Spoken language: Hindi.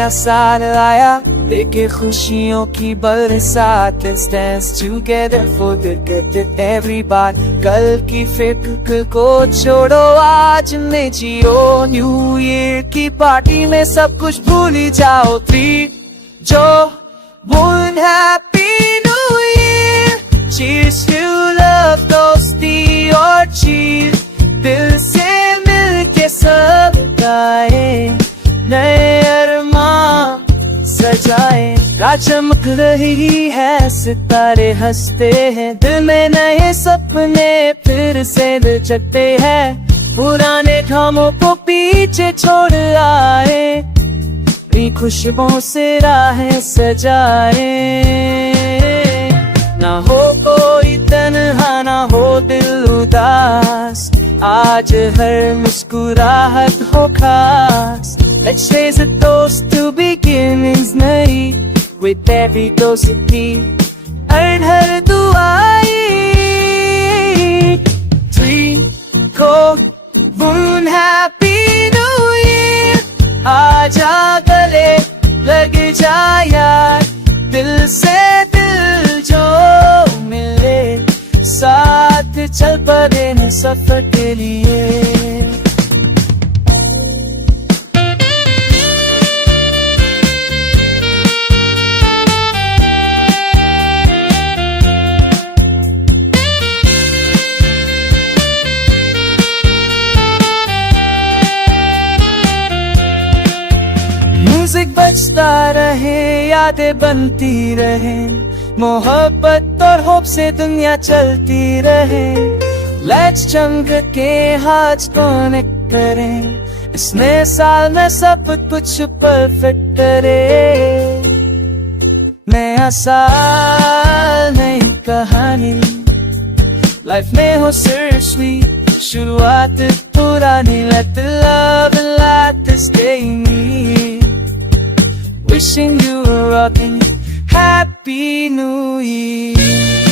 नया साल आया, लेके खुशियों की बरसात। Let's dance together for the good of everybody। कल की फिक्र को छोड़ो, आज में जियो। न्यू ईयर की पार्टी में सब कुछ भूल ही जाओ। 3, 2, 1 happy new year. Cheers to love, दोस्ती और चीर, दिल से मिल के सब गाए, नए अरमान सजाए। रात चमक रही है, सितारे हंसते हैं, दिल में नए सपने फिर से जगते हैं। पुराने कामों को पीछे छोड़ आए, अपनी खुशबुओं से राहें सजाए। ना हो कोई तन्हा, ना हो दिल उदास, आज हर मुस्कुराहट हो खास। Let's raise a toast to beginnings नई, with every dose of peace, और हर दुआई। 3, 2, 1 happy new year। आजा गले लग जा यार, दिल से दिल जो मिले, साथ चल पड़े न सफर के लिए। म्यूजिक बजता रहे, यादें बनती रहे, मोहब्बत और होप से दुनिया चलती रहे। लेट्स जम के हाथ कनेक्ट करें, इस नए साल में सब कुछ परफेक्ट करे। नया साल नई कहानी, लाइफ में हो सिर्फ शुरुआत पुरानी। Let the love and light stay near, wishing you a rocking happy new year।